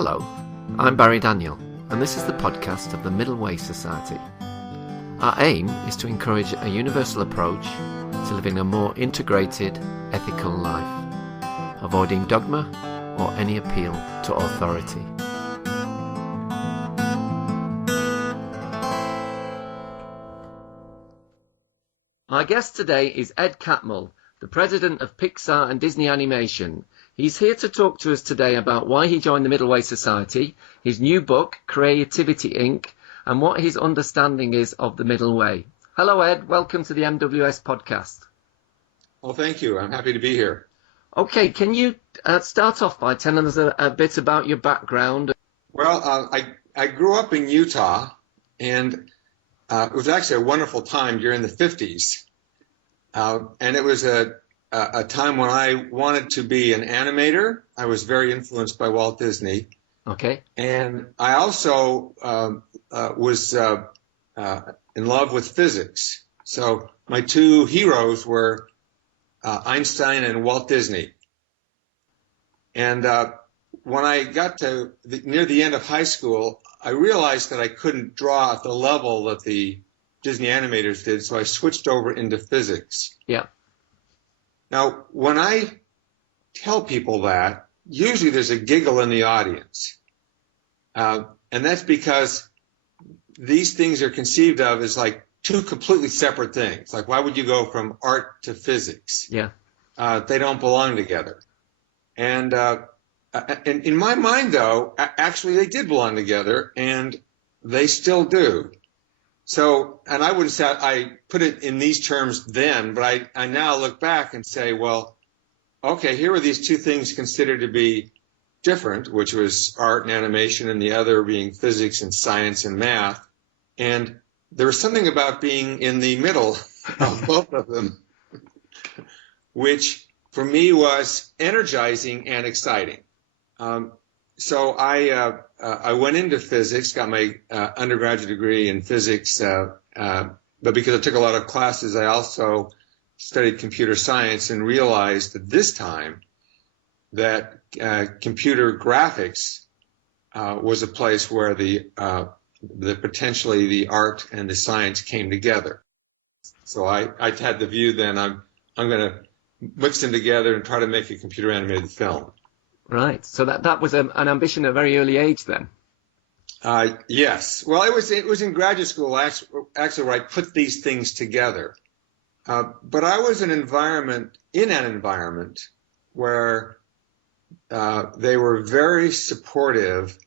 Hello, I'm Barry Daniel, and this is the podcast of the Middle Way Society. Our aim is to encourage a universal approach to living a more integrated, ethical life, avoiding dogma or any appeal to authority. Our guest today is Ed Catmull, the president of Pixar and Disney Animation. He's here to talk to us today about why he joined the Middle Way Society, his new book, Creativity Inc., and what his understanding is of the Middle Way. Hello, Ed. Welcome to the MWS podcast. Well, thank you. I'm happy to be here. Okay, can you start off by telling us a bit about your background? Well, I grew up in Utah, and it was actually a wonderful time during the 50s. And it was a time when I wanted to be an animator. I was very influenced by Walt Disney. Okay. And I also was in love with physics. So my two heroes were Einstein and Walt Disney. And when I got to near the end of high school, I realized that I couldn't draw at the level that the Disney animators did, so I switched over into physics. Yeah. Now, when I tell people that, usually there's a giggle in the audience. And that's because these things are conceived of as like two completely separate things. Like, why would you go from art to physics? Yeah. They don't belong together. And in my mind, though, actually they did belong together, and they still do. So, and I wouldn't say I put it in these terms then, but I now look back and say, well, okay, here were these two things considered to be different, which was art and animation, and the other being physics and science and math. And there was something about being in the middle of both of them, which for me was energizing and exciting. So I went into physics, got my undergraduate degree in physics, but because I took a lot of classes, I also studied computer science and realized at this time that computer graphics was a place where the potentially the art and the science came together. So I had the view then I'm going to mix them together and try to make a computer animated film. Right. So that was an ambition at a very early age then? Yes. Well, it was in graduate school actually where I put these things together. But I was in an environment where they were very supportive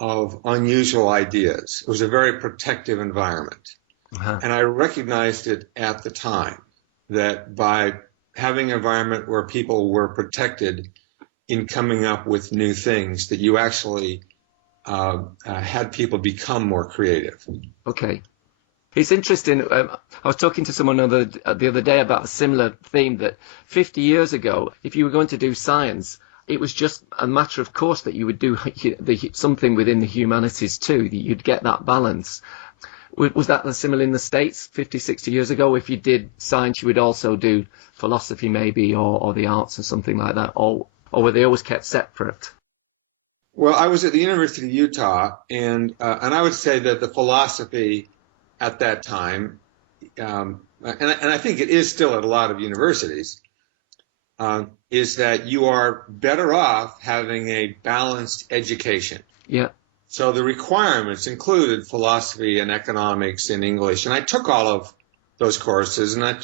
of unusual ideas. It was a very protective environment. Uh-huh. And I recognized it at the time that by having an environment where people were protected in coming up with new things, that you actually had people become more creative. Okay. It's interesting. I was talking to someone the other day about a similar theme, that 50 years ago, if you were going to do science, it was just a matter of course that you would do something within the humanities too, that you'd get that balance. Was that similar in the States 50, 60 years ago? If you did science, you would also do philosophy maybe, or the arts or something like that, or were they always kept separate? Well, I was at the University of Utah, and I would say that the philosophy at that time, and I think it is still at a lot of universities, is that you are better off having a balanced education. Yeah. So the requirements included philosophy and economics and English, and I took all of those courses, and I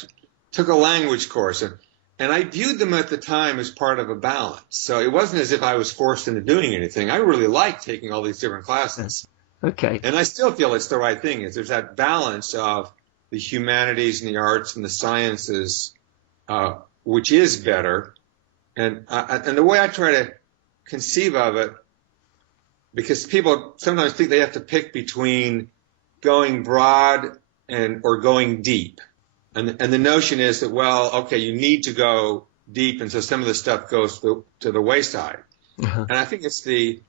took a language course, and I viewed them at the time as part of a balance. So it wasn't as if I was forced into doing anything. I really liked taking all these different classes. Okay. And I still feel it's the right thing. There's that balance of the humanities and the arts and the sciences, which is better. And the way I try to conceive of it, because people sometimes think they have to pick between going broad or going deep. And the notion is that, well, okay, you need to go deep, and so some of the stuff goes to the wayside. Uh-huh. And I think it's the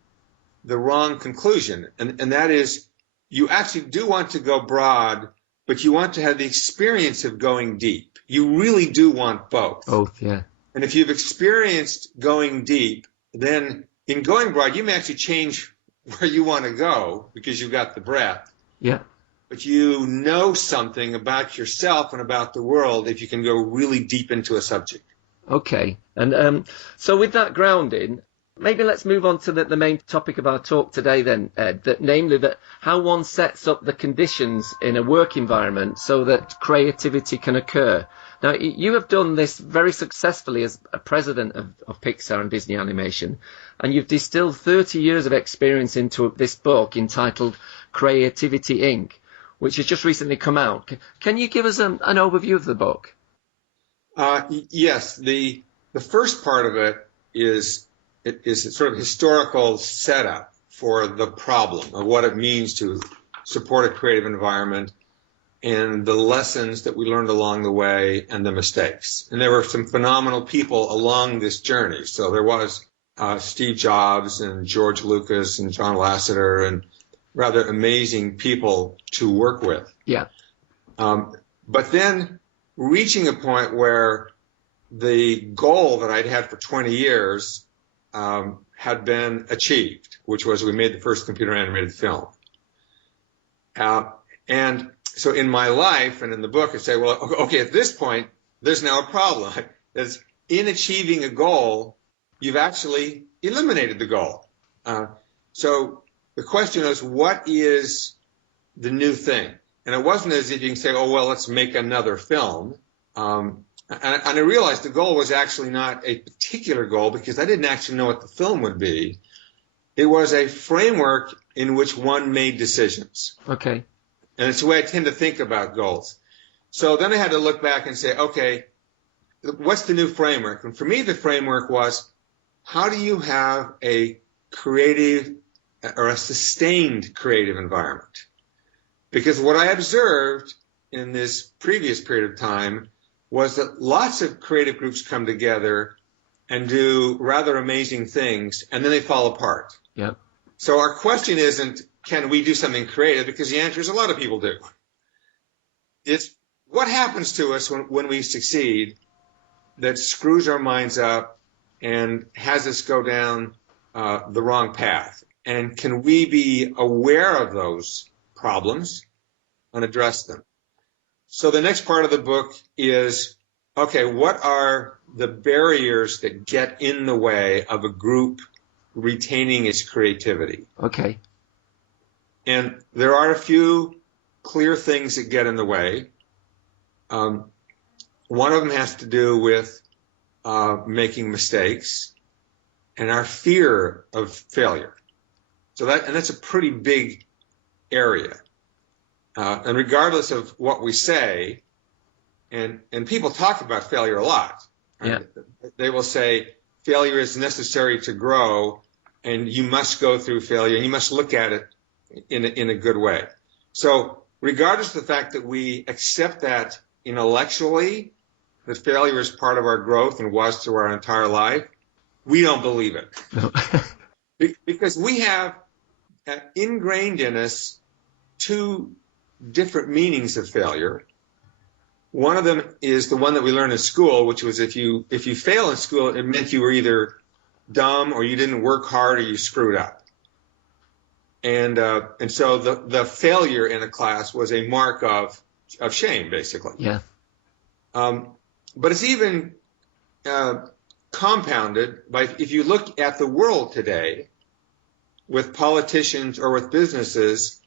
wrong conclusion, and that is you actually do want to go broad, but you want to have the experience of going deep. You really do want both. Both, yeah. And if you've experienced going deep, then in going broad, you may actually change where you want to go because you've got the breadth. Yeah. But you know something about yourself and about the world if you can go really deep into a subject. Okay. And so with that grounding, maybe let's move on to the main topic of our talk today then, Ed, that namely that how one sets up the conditions in a work environment so that creativity can occur. Now, you have done this very successfully as a president of Pixar and Disney Animation, and you've distilled 30 years of experience into this book entitled Creativity Inc., which has just recently come out. Can you give us an overview of the book? Yes, the first part of it is sort of historical setup for the problem of what it means to support a creative environment and the lessons that we learned along the way and the mistakes. And there were some phenomenal people along this journey. So there was Steve Jobs and George Lucas and John Lasseter and rather amazing people to work with. Yeah. But then reaching a point where the goal that I'd had for 20 years had been achieved, which was we made the first computer animated film. And so in my life and in the book, I say, well, okay, at this point, there's now a problem. It's in achieving a goal, you've actually eliminated the goal. So the question is, what is the new thing? And it wasn't as if you can say, oh, well, let's make another film. And I realized the goal was actually not a particular goal because I didn't actually know what the film would be. It was a framework in which one made decisions. Okay. And it's the way I tend to think about goals. So then I had to look back and say, okay, what's the new framework? And for me, the framework was, how do you have a creative or a sustained creative environment? Because what I observed in this previous period of time was that lots of creative groups come together and do rather amazing things, and then they fall apart. Yeah. So our question isn't, can we do something creative? Because the answer is a lot of people do. It's what happens to us when we succeed that screws our minds up and has us go down the wrong path. And can we be aware of those problems and address them? So the next part of the book is, okay, what are the barriers that get in the way of a group retaining its creativity? Okay. And there are a few clear things that get in the way. One of them has to do with making mistakes and our fear of failure. So that's a pretty big area. And regardless of what we say, and people talk about failure a lot. Yeah. They will say failure is necessary to grow, and you must go through failure, and you must look at it in a good way. So regardless of the fact that we accept that intellectually, that failure is part of our growth and was through our entire life, we don't believe it. No. Because we have ingrained in us two different meanings of failure. One of them is the one that we learned in school, which was if you fail in school, it meant you were either dumb or you didn't work hard or you screwed up. And so the failure in a class was a mark of shame, basically. Yeah. But it's even compounded by, if you look at the world today with politicians or with businesses,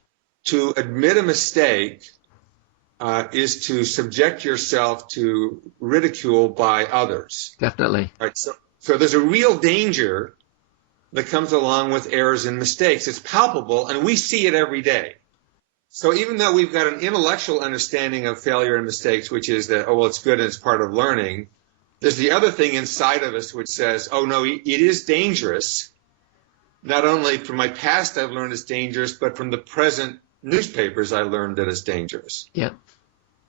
to admit a mistake is to subject yourself to ridicule by others. Definitely. Right. So there's a real danger that comes along with errors and mistakes. It's palpable, and we see it every day. So even though we've got an intellectual understanding of failure and mistakes, which is that, oh, well, it's good and it's part of learning, there's the other thing inside of us which says, oh, no, it is dangerous. Not only from my past I've learned it's dangerous, but from the present newspapers I learned that it's dangerous. Yeah.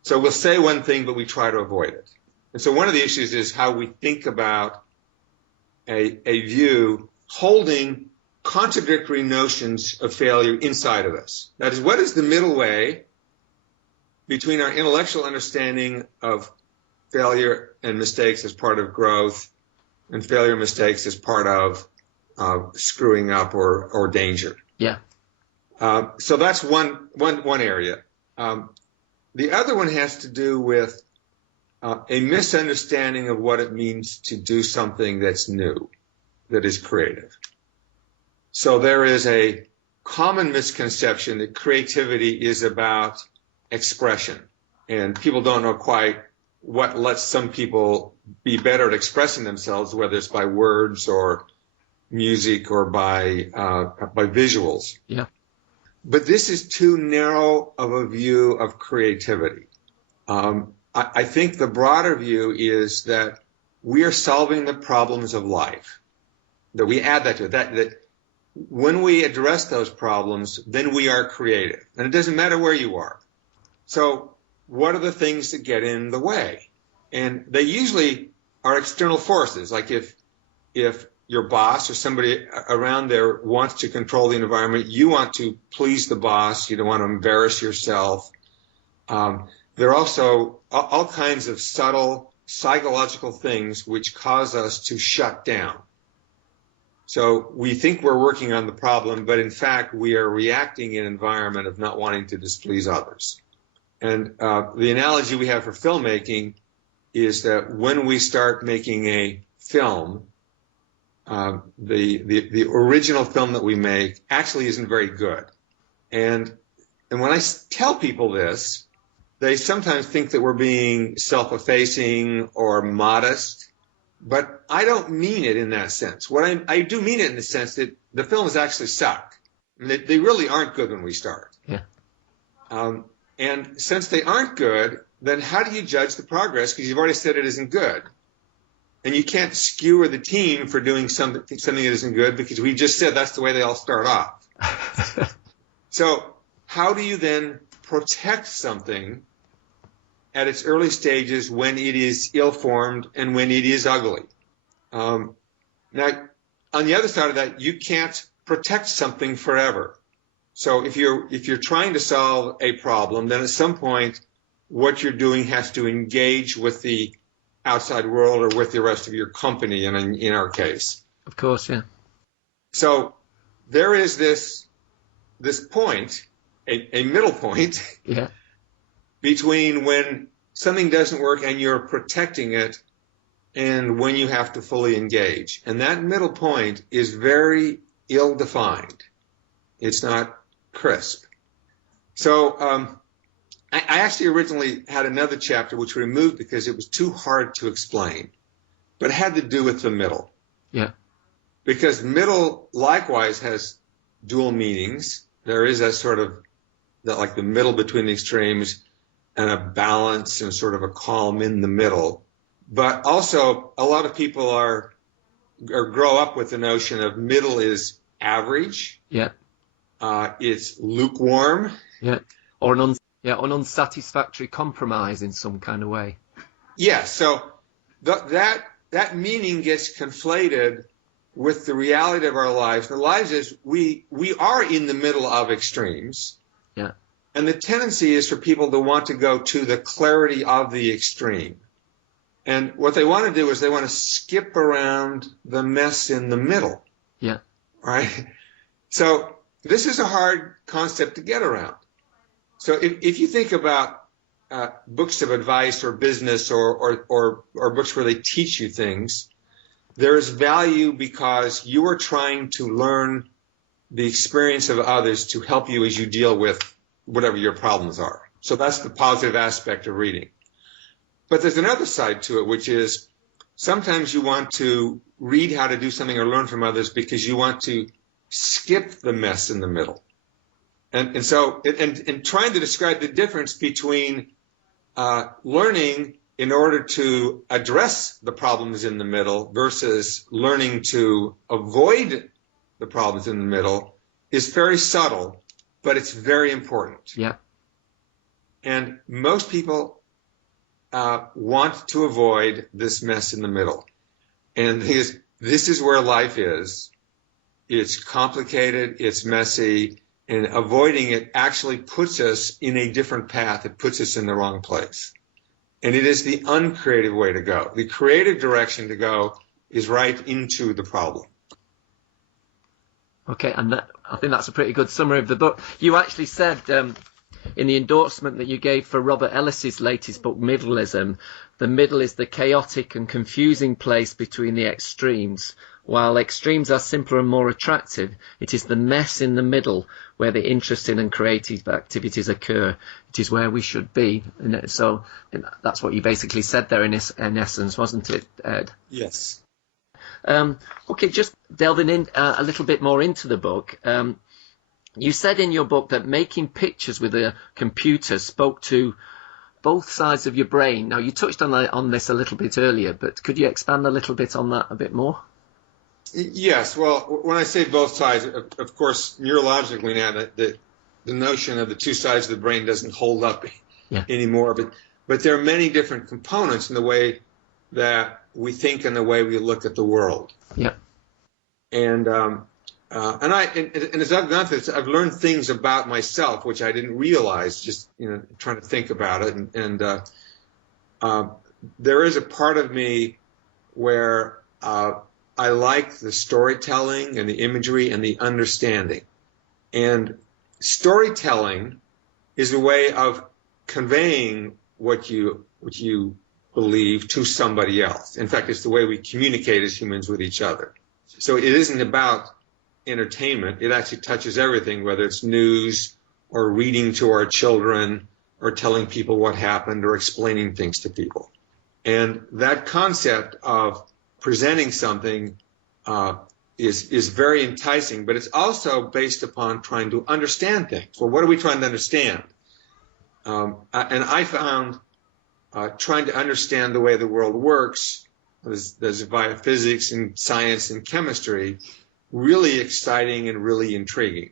So we'll say one thing, but we try to avoid it. And so one of the issues is how we think about a view holding contradictory notions of failure inside of us. That is, what is the middle way between our intellectual understanding of failure and mistakes as part of growth and failure and mistakes as part of screwing up or danger. Yeah. So that's one area. The other one has to do with a misunderstanding of what it means to do something that's new, that is creative. So there is a common misconception that creativity is about expression, and people don't know quite what lets some people be better at expressing themselves, whether it's by words or music or by visuals. Yeah. But this is too narrow of a view of creativity. I think the broader view is that we are solving the problems of life, that we add that to it, that when we address those problems, then we are creative. And it doesn't matter where you are. So what are the things that get in the way? And they usually are external forces. Like if your boss or somebody around there wants to control the environment, you want to please the boss, you don't want to embarrass yourself. There are also all kinds of subtle psychological things which cause us to shut down. So we think we're working on the problem, but in fact we are reacting in an environment of not wanting to displease others. And the analogy we have for filmmaking is that when we start making a film, the original film that we make actually isn't very good. And when I tell people this, they sometimes think that we're being self-effacing or modest, but I don't mean it in that sense. I do mean it in the sense that the films actually suck. I mean, they really aren't good when we start. Yeah. And since they aren't good, then how do you judge the progress? Because you've already said it isn't good. And you can't skewer the team for doing something that isn't good because we just said that's the way they all start off. So how do you then protect something at its early stages when it is ill-formed and when it is ugly? Now, on the other side of that, you can't protect something forever. So if you're trying to solve a problem, then at some point what you're doing has to engage with the outside world or with the rest of your company, and in our case. Of course, yeah. So there is this point, a middle point, Yeah. between when something doesn't work and you're protecting it and when you have to fully engage. And that middle point is very ill-defined. It's not crisp. So I actually originally had another chapter which we removed because it was too hard to explain, but it had to do with the middle. Yeah. Because middle likewise has dual meanings. There is that sort of, like the middle between the extremes, and a balance and sort of a calm in the middle. But also a lot of people grow up with the notion of middle is average. Yeah. It's lukewarm. Yeah. Or an unsatisfactory compromise in some kind of way. Yeah. So that meaning gets conflated with the reality of our lives. The lives is we are in the middle of extremes. Yeah. And the tendency is for people to want to go to the clarity of the extreme. And what they want to do is they want to skip around the mess in the middle. Yeah. Right? So this is a hard concept to get around. So if you think about books of advice or business or books where they teach you things, there is value because you are trying to learn the experience of others to help you as you deal with whatever your problems are. So that's the positive aspect of reading. But there's another side to it, which is sometimes you want to read how to do something or learn from others because you want to skip the mess in the middle. And so trying to describe the difference between learning in order to address the problems in the middle versus learning to avoid the problems in the middle is very subtle, but it's very important. Yeah. And most people want to avoid this mess in the middle. And this is where life is. It's complicated, it's messy, and avoiding it actually puts us in a different path. It puts us in the wrong place. And it is the uncreative way to go. The creative direction to go is right into the problem. Okay, and I think that's a pretty good summary of the book. You actually said in the endorsement that you gave for Robert Ellis's latest book, Middleism, the middle is the chaotic and confusing place between the extremes. While extremes are simpler and more attractive, it is the mess in the middle where the interesting and creative activities occur. It is where we should be. And so that's what you basically said there in essence, wasn't it, Ed? Yes. Okay, just delving in a little bit more into the book. You said in your book that making pictures with a computer spoke to both sides of your brain. Now, you touched on this a little bit earlier, but could you expand a little bit on that a bit more? Yes. Well, when I say both sides, of course, neurologically now, the notion of the two sides of the brain doesn't hold up anymore. But there are many different components in the way that we think and the way we look at the world. Yeah. And as I've gone through this, I've learned things about myself which I didn't realize just trying to think about it. And there is a part of me where I like the storytelling and the imagery and the understanding. And storytelling is a way of conveying what you believe to somebody else. In fact, it's the way we communicate as humans with each other. So it isn't about entertainment. It actually touches everything, whether it's news or reading to our children or telling people what happened or explaining things to people. And that concept of presenting something is very enticing, but it's also based upon trying to understand things. Well, what are we trying to understand? And I found trying to understand the way the world works, there's via physics and science and chemistry, really exciting and really intriguing.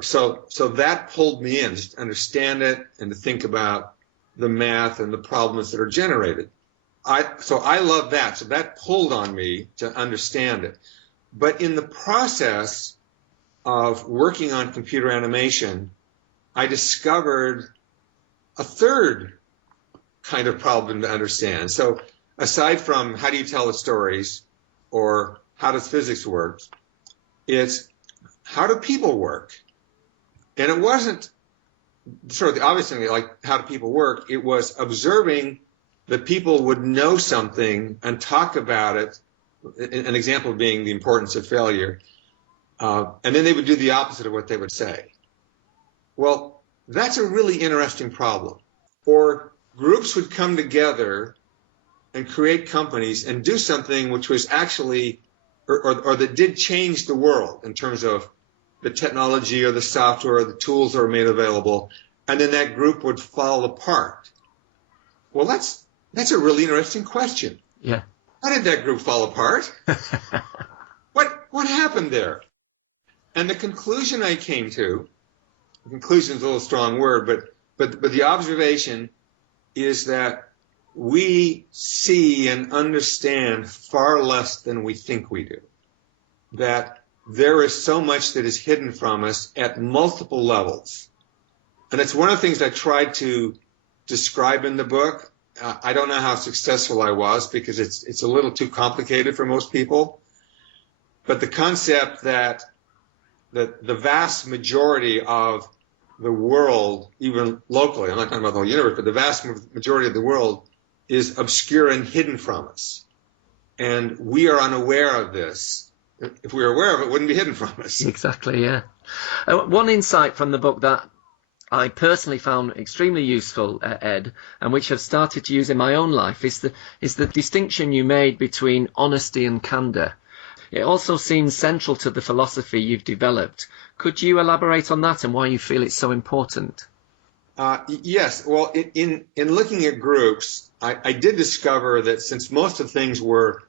So that pulled me in, just to understand it and to think about the math and the problems that are generated. So I love that. So that pulled on me to understand it. But in the process of working on computer animation, I discovered a third kind of problem to understand. So aside from how do you tell the stories or how does physics work, it's how do people work? And it wasn't sort of the obvious thing, like how do people work? It was observing that people would know something and talk about it, an example being the importance of failure, and then they would do the opposite of what they would say. Well, that's a really interesting problem. Or groups would come together and create companies and do something which was actually, or that did change the world in terms of the technology or the software or the tools that were made available, and then that group would fall apart. Well, that's a really interesting question. Yeah. How did that group fall apart? What happened there? And the conclusion I came to, the conclusion is a little strong word, but the observation is that we see and understand far less than we think we do. That there is so much that is hidden from us at multiple levels. And it's one of the things I tried to describe in the book. I don't know how successful I was because it's a little too complicated for most people. But the concept that the vast majority of the world, even locally, I'm not talking about the whole universe, but the vast majority of the world is obscure and hidden from us. And we are unaware of this. If we were aware of it, it wouldn't be hidden from us. Exactly, yeah. One insight from the book that I personally found extremely useful, Ed, and which I've started to use in my own life, is the distinction you made between honesty and candour. It also seems central to the philosophy you've developed. Could you elaborate on that and why you feel it's so important? Yes. Well, in looking at groups, I did discover that since most of the things were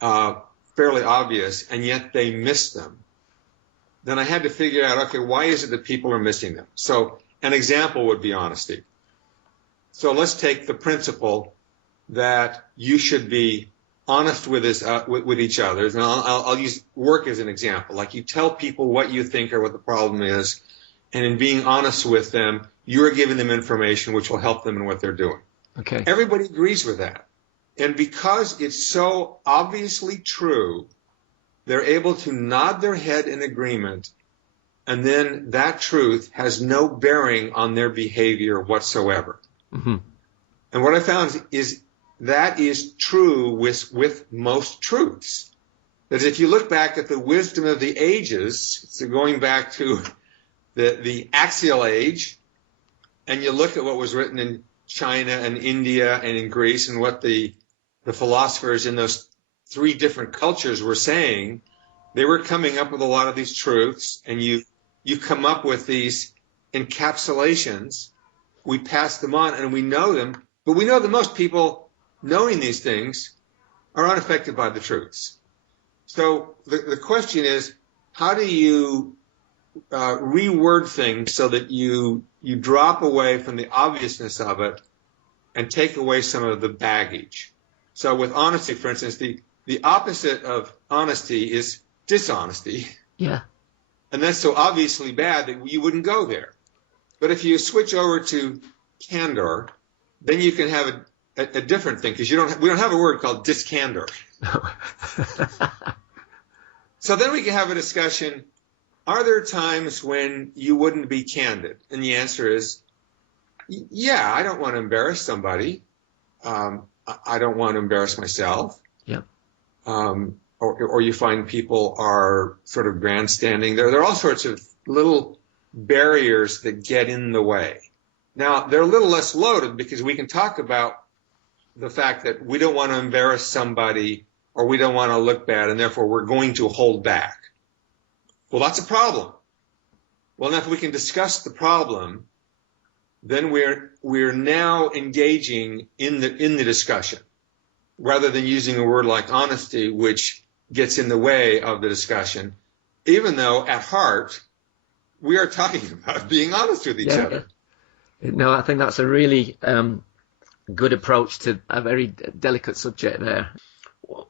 fairly obvious and yet they missed them, then I had to figure out, okay, why is it that people are missing them? So an example would be honesty. So let's take the principle that you should be honest with each other. And I'll use work as an example. Like you tell people what you think or what the problem is, and in being honest with them, you're giving them information which will help them in what they're doing. Okay. Everybody agrees with that. And because it's so obviously true, they're able to nod their head in agreement, and then that truth has no bearing on their behavior whatsoever. Mm-hmm. And what I found is that is true with most truths. That if you look back at the wisdom of the ages, so going back to the axial age, and you look at what was written in China and India and in Greece and what the philosophers in those three different cultures were saying, they were coming up with a lot of these truths, and you come up with these encapsulations. We pass them on and we know them, but we know that most people knowing these things are unaffected by the truths. So the question is, how do you reword things so that you drop away from the obviousness of it and take away some of the baggage? So with honesty, for instance, the opposite of honesty is dishonesty. Yeah. And that's so obviously bad that you wouldn't go there. But if you switch over to candour, then you can have a different thing, because we don't have a word called discandour. So then we can have a discussion. Are there times when you wouldn't be candid? And the answer is, yeah, I don't want to embarrass somebody. I don't want to embarrass myself. Yeah. Or you find people are sort of grandstanding. There are all sorts of little barriers that get in the way. Now, they're a little less loaded because we can talk about the fact that we don't want to embarrass somebody or we don't want to look bad, and therefore we're going to hold back. Well, that's a problem. Well, now if we can discuss the problem, then we're now engaging in the discussion, rather than using a word like honesty, which gets in the way of the discussion, even though at heart we are talking about being honest with each other. No, I think that's a really good approach to a very delicate subject there.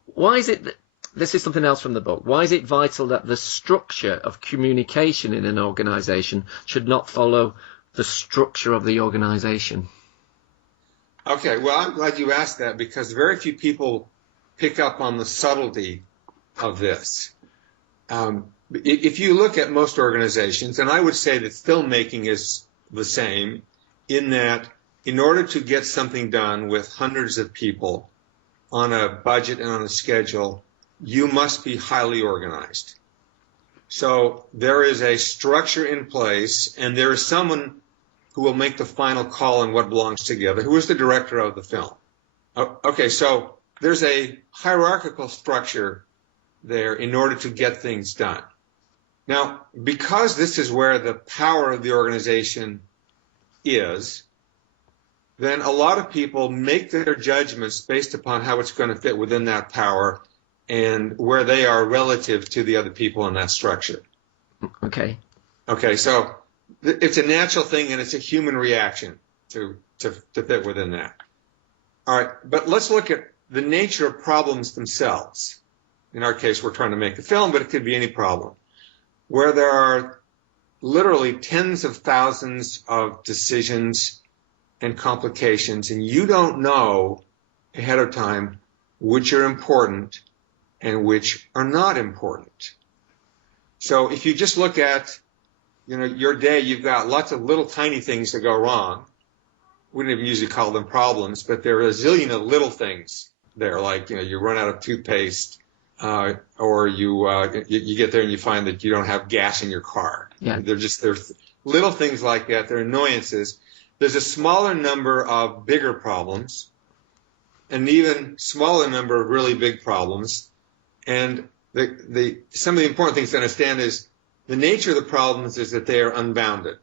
Why is it that, this is something else from the book, why is it vital that the structure of communication in an organisation should not follow the structure of the organisation? Okay, well, I'm glad you asked that, because very few people pick up on the subtlety of this. If you look at most organizations, and I would say that filmmaking is the same, in that in order to get something done with hundreds of people on a budget and on a schedule, you must be highly organized. So there is a structure in place, and there is someone who will make the final call on what belongs together, who is the director of the film. Okay, so there's a hierarchical structure there in order to get things done. Now, because this is where the power of the organization is, then a lot of people make their judgments based upon how it's going to fit within that power and where they are relative to the other people in that structure. Okay. Okay, so it's a natural thing, and it's a human reaction to fit within that. All right, but let's look at the nature of problems themselves. In our case, we're trying to make a film, but it could be any problem, where there are literally tens of thousands of decisions and complications, and you don't know ahead of time which are important and which are not important. So if you just look at, your day, you've got lots of little tiny things that go wrong. We don't even usually call them problems, but there are a zillion of little things there, like, you run out of toothpaste, or you get there and you find that you don't have gas in your car. Yeah. There's little things like that. They're annoyances. There's a smaller number of bigger problems, and even smaller number of really big problems. And some of the important things to understand is the nature of the problems is that they are unbounded.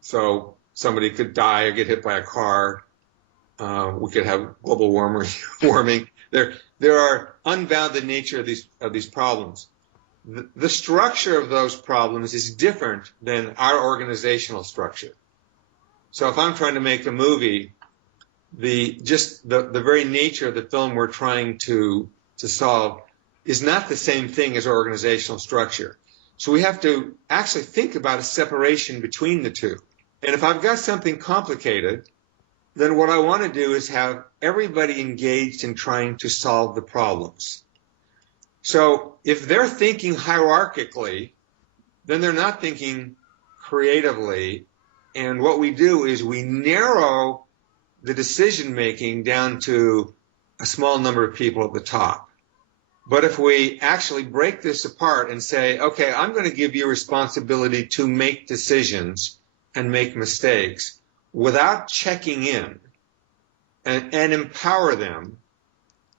So somebody could die or get hit by a car. We could have global warming. There are unbounded nature of these problems. The structure of those problems is different than our organizational structure. So if I'm trying to make a movie, the very nature of the film we're trying to solve is not the same thing as our organizational structure. So we have to actually think about a separation between the two. And if I've got something complicated, then what I want to do is have everybody engaged in trying to solve the problems. So if they're thinking hierarchically, then they're not thinking creatively. And what we do is we narrow the decision making down to a small number of people at the top. But if we actually break this apart and say, okay, I'm going to give you responsibility to make decisions and make mistakes without checking in and empower them,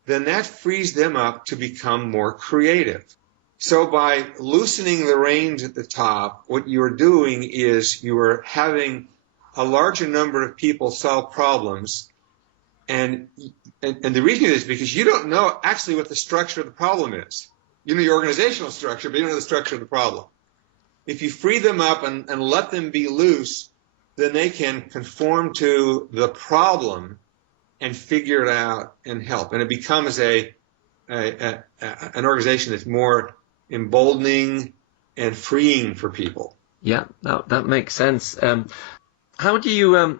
then that frees them up to become more creative. So by loosening the reins at the top, what you're doing is you are having a larger number of people solve problems. And the reason is because you don't know actually what the structure of the problem is. You know your organizational structure, but you don't know the structure of the problem. If you free them up and let them be loose, then they can conform to the problem and figure it out and help. And it becomes an organization that's more emboldening and freeing for people. Yeah, that makes sense. How do you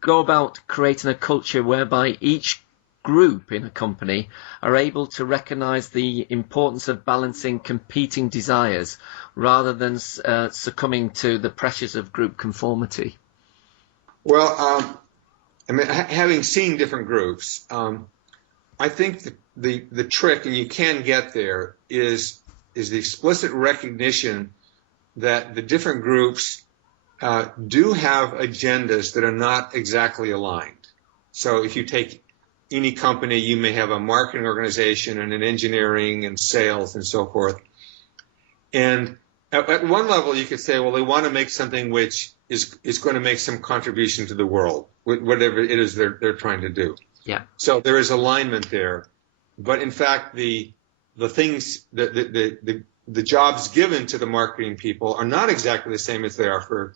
go about creating a culture whereby each group in a company are able to recognize the importance of balancing competing desires rather than succumbing to the pressures of group conformity? Well, I mean, having seen different groups, I think the trick, and you can get there, is the explicit recognition that the different groups do have agendas that are not exactly aligned. So if you take any company, you may have a marketing organization and an engineering and sales and so forth. And at one level, you could say, well, they want to make something which is going to make some contribution to the world, whatever it is they're trying to do. Yeah. So there is alignment there. But in fact, the things, the jobs given to the marketing people are not exactly the same as they are for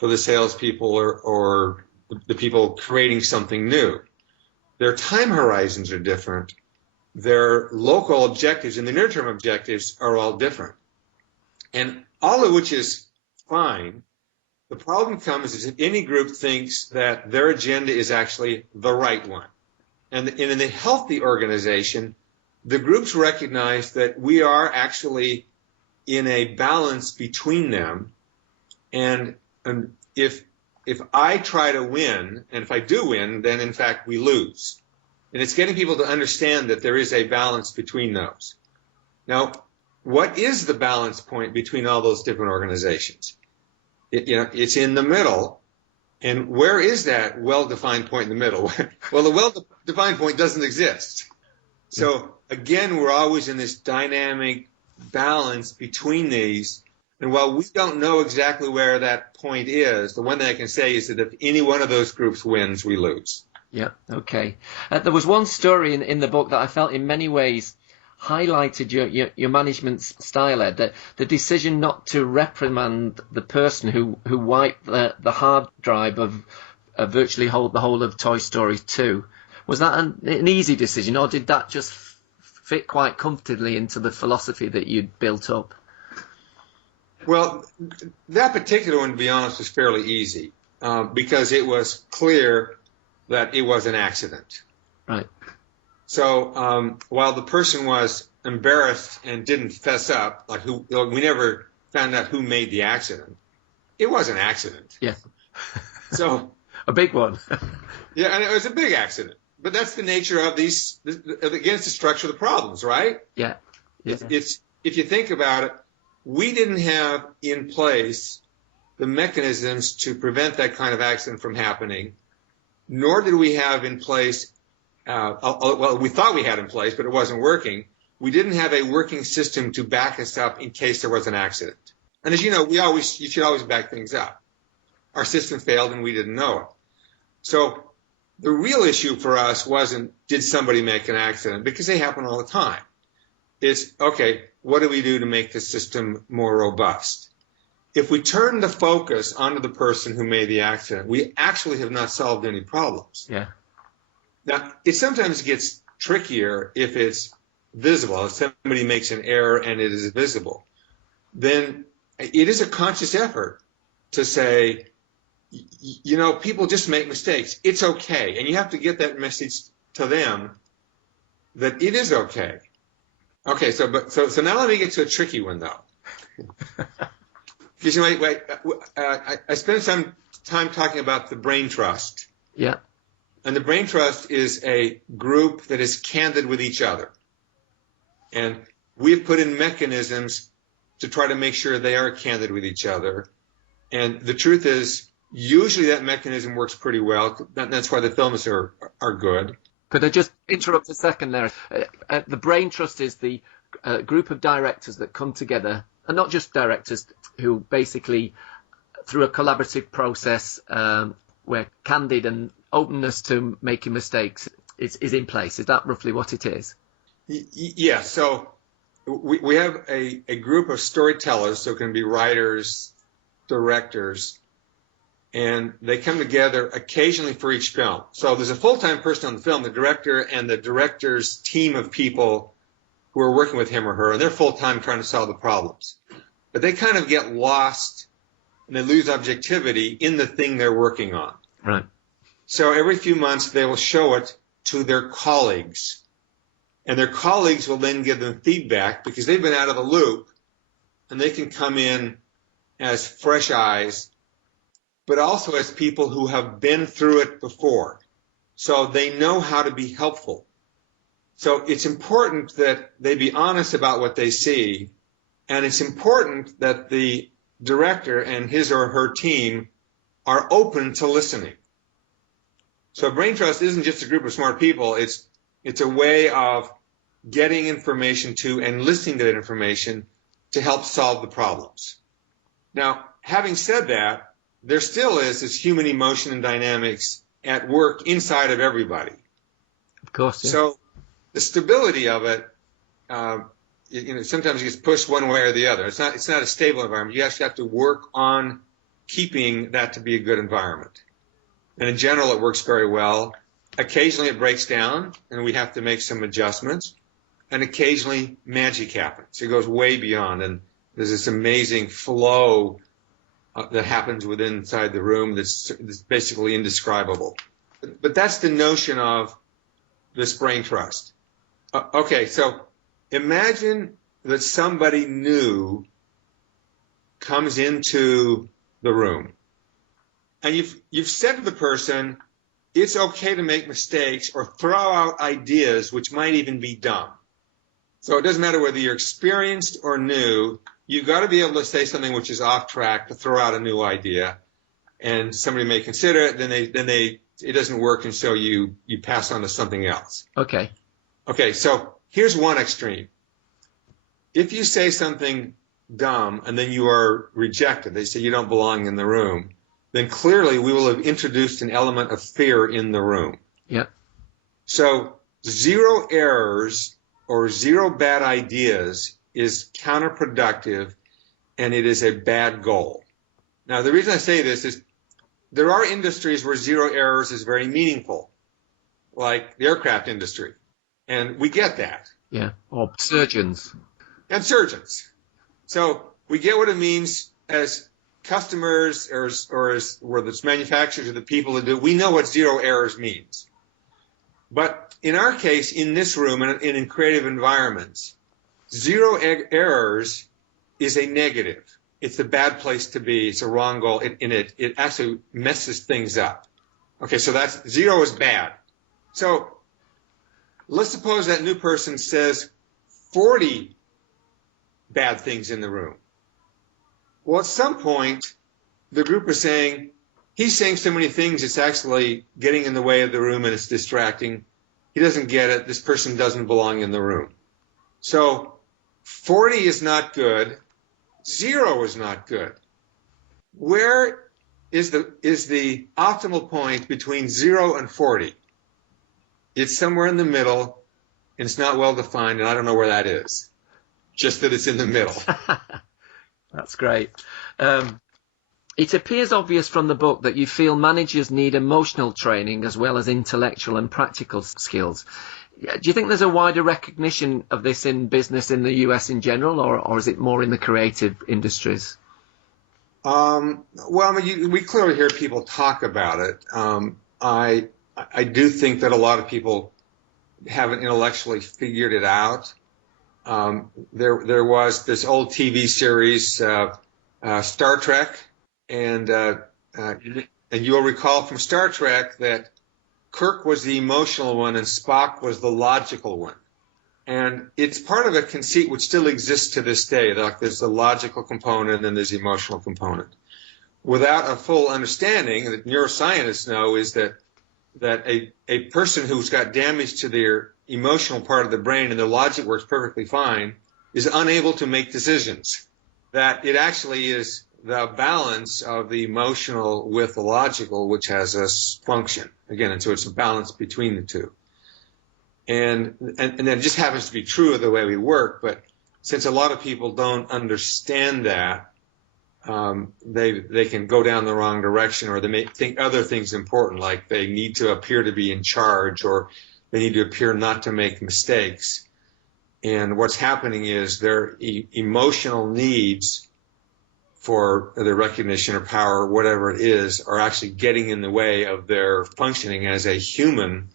the salespeople or the people creating something new. Their time horizons are different. Their local objectives and the near-term objectives are all different. And all of which is fine. The problem comes is if any group thinks that their agenda is actually the right one. And in a healthy organization, the groups recognize that we are actually in a balance between them. And if I try to win, and if I do win, then in fact we lose. And it's getting people to understand that there is a balance between those. Now, what is the balance point between all those different organizations? It's in the middle. And where is that well-defined point in the middle? Well, the well-defined point doesn't exist. So again, we're always in this dynamic balance between these. And while we don't know exactly where that point is, the one thing I can say is that if any one of those groups wins, we lose. Yeah, okay. There was one story in the book that I felt in many ways highlighted your management style, Ed, that the decision not to reprimand the person who wiped the hard drive of virtually the whole of Toy Story 2. Was that an easy decision, or did that just fit quite comfortably into the philosophy that you'd built up? Well, that particular one, to be honest, was fairly easy because it was clear that it was an accident. Right. So while the person was embarrassed and didn't fess up, we never found out who made the accident. It was an accident. Yeah. So a big one. Yeah, and it was a big accident. But that's the nature of these. Again, it's the structure of the problems, right? Yeah. It's if you think about it, we didn't have in place the mechanisms to prevent that kind of accident from happening, nor did we have in place. Well, we thought we had in place, but it wasn't working. We didn't have a working system to back us up in case there was an accident. And as you know, you should always back things up. Our system failed and we didn't know it. So the real issue for us wasn't did somebody make an accident, because they happen all the time. It's, okay, what do we do to make the system more robust? If we turn the focus onto the person who made the accident, we actually have not solved any problems. Yeah. Now, it sometimes gets trickier if it's visible. If somebody makes an error and it is visible, then it is a conscious effort to say, people just make mistakes. It's okay. And you have to get that message to them that it is okay. Okay, so now let me get to a tricky one though. Because I spent some time talking about the brain trust. Yeah. And the brain trust is a group that is candid with each other. And we've put in mechanisms to try to make sure they are candid with each other. And the truth is, usually that mechanism works pretty well. That's why the films are good. Could I just interrupt a second there? The brain trust is the group of directors that come together, and not just directors, who basically, through a collaborative process where candid and openness to making mistakes is in place. Is that roughly what it is? Yeah. So we have a group of storytellers, so it can be writers, directors, and they come together occasionally for each film. So there's a full-time person on the film, the director, and the director's team of people who are working with him or her, and they're full-time trying to solve the problems. But they kind of get lost and they lose objectivity in the thing they're working on. Right. So every few months they will show it to their colleagues, and their colleagues will then give them feedback because they've been out of the loop, and they can come in as fresh eyes, but also as people who have been through it before. So they know how to be helpful. So it's important that they be honest about what they see, and it's important that the director and his or her team are open to listening. So brain trust isn't just a group of smart people. It's a way of getting information to and listening to that information to help solve the problems. Now, having said that, there still is this human emotion and dynamics at work inside of everybody. Of course. Yeah. So the stability of it, sometimes it gets pushed one way or the other. It's not a stable environment. You actually have to work on keeping that to be a good environment. And in general, it works very well. Occasionally it breaks down, and we have to make some adjustments. And occasionally magic happens. It goes way beyond, and there's this amazing flow that happens inside the room that's basically indescribable. But that's the notion of this brain trust. Okay, so imagine that somebody new comes into the room, and you've said to the person, it's okay to make mistakes or throw out ideas which might even be dumb. So it doesn't matter whether you're experienced or new, you've got to be able to say something which is off track, to throw out a new idea, and somebody may consider it, then it doesn't work, and so you pass on to something else. Okay. Okay, so here's one extreme. If you say something dumb and then you are rejected, they say you don't belong in the room, then clearly we will have introduced an element of fear in the room. Yeah. So 0 errors or 0 bad ideas is counterproductive, and it is a bad goal. Now, the reason I say this is there are industries where 0 errors is very meaningful, like the aircraft industry, and we get that. Yeah, or surgeons. And surgeons. So we get what it means as customers or as whether it's manufacturers or the people that do. We know what 0 errors means. But in our case, in this room and in creative environments, 0 errors is a negative. It's a bad place to be. It's a wrong goal. It actually messes things up. Okay, so that's 0 is bad. So let's suppose that new person says 40 bad things in the room. Well, at some point, the group is saying, he's saying so many things, it's actually getting in the way of the room and it's distracting. He doesn't get it. This person doesn't belong in the room. So 40 is not good. 0 is not good. Where is the optimal point between 0 and 40? It's somewhere in the middle, and it's not well defined, and I don't know where that is. Just that it's in the middle. That's great. It appears obvious from the book that you feel managers need emotional training as well as intellectual and practical skills. Do you think there's a wider recognition of this in business in the US in general, or is it more in the creative industries? Well, I mean, we clearly hear people talk about it. I do think that a lot of people haven't intellectually figured it out. There was this old TV series, Star Trek, and you'll recall from Star Trek that Kirk was the emotional one and Spock was the logical one. And it's part of a conceit which still exists to this day. Like there's the logical component and there's the emotional component. Without a full understanding, that neuroscientists know, is that a person who's got damage to their emotional part of the brain and their logic works perfectly fine is unable to make decisions. That it actually is the balance of the emotional with the logical which has us function. Again, and so it's a balance between the two. And that just happens to be true of the way we work, but since a lot of people don't understand that, they can go down the wrong direction, or they may think other things important, like they need to appear to be in charge, or they need to appear not to make mistakes. And what's happening is their emotional needs for their recognition or power, or whatever it is, are actually getting in the way of their functioning as a human,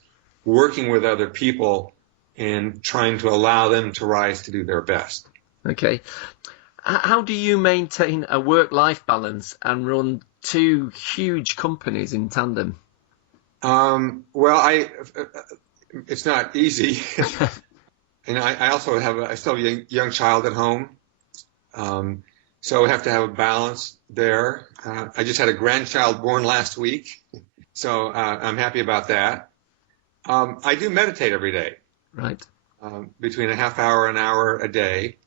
working with other people and trying to allow them to rise to do their best. Okay. How do you maintain a work-life balance and run two huge companies in tandem? Well, it's not easy. And I still have a young child at home. So we have to have a balance there. I just had a grandchild born last week, so I'm happy about that. I do meditate every day. Right. Between a half hour and an hour a day.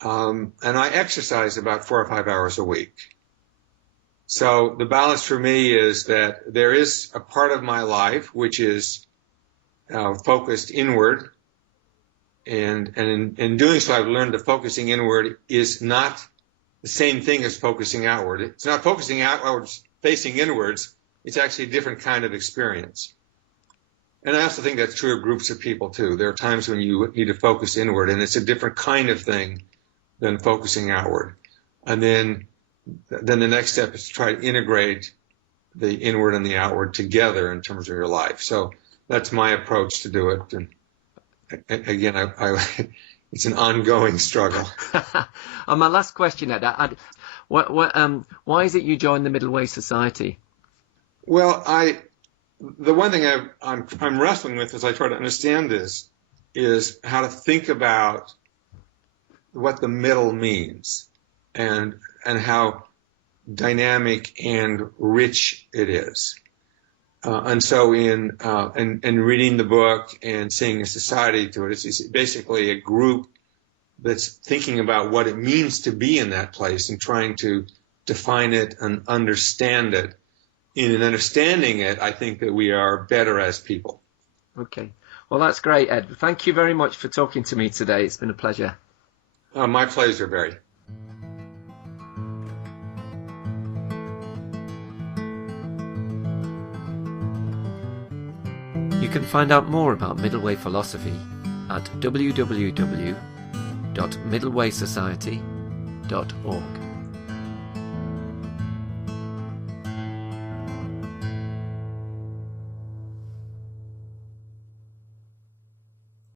And I exercise about 4 or 5 hours a week. So the balance for me is that there is a part of my life which is focused inward. And in doing so, I've learned that focusing inward is not the same thing as focusing outward. It's not focusing outwards, facing inwards. It's actually a different kind of experience. And I also think that's true of groups of people, too. There are times when you need to focus inward, and it's a different kind of thing than focusing outward. And then the next step is to try to integrate the inward and the outward together in terms of your life. So that's my approach to do it. And again, it's an ongoing struggle. And my last question, Ed, why is it you joined the Middle Way Society? Well, the one thing I'm wrestling with as I try to understand this is how to think about what the middle means and how dynamic and rich it is. And so in reading the book and seeing a society to it, it's basically a group that's thinking about what it means to be in that place and trying to define it and understand it. In understanding it, I think that we are better as people. Okay. Well, that's great, Ed. Thank you very much for talking to me today. It's been a pleasure. My pleasure, Barry. You can find out more about Middle Way philosophy at www.middlewaysociety.org.